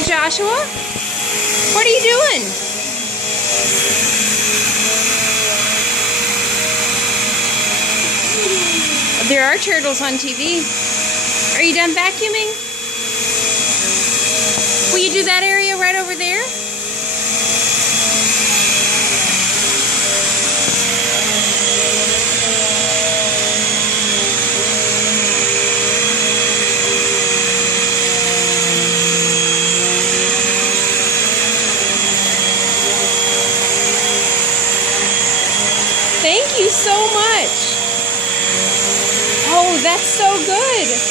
Hey, Joshua, what are you doing? There are turtles on TV. Are you done vacuuming? Will you do that area right over there? Thank you so much. Oh, that's so good.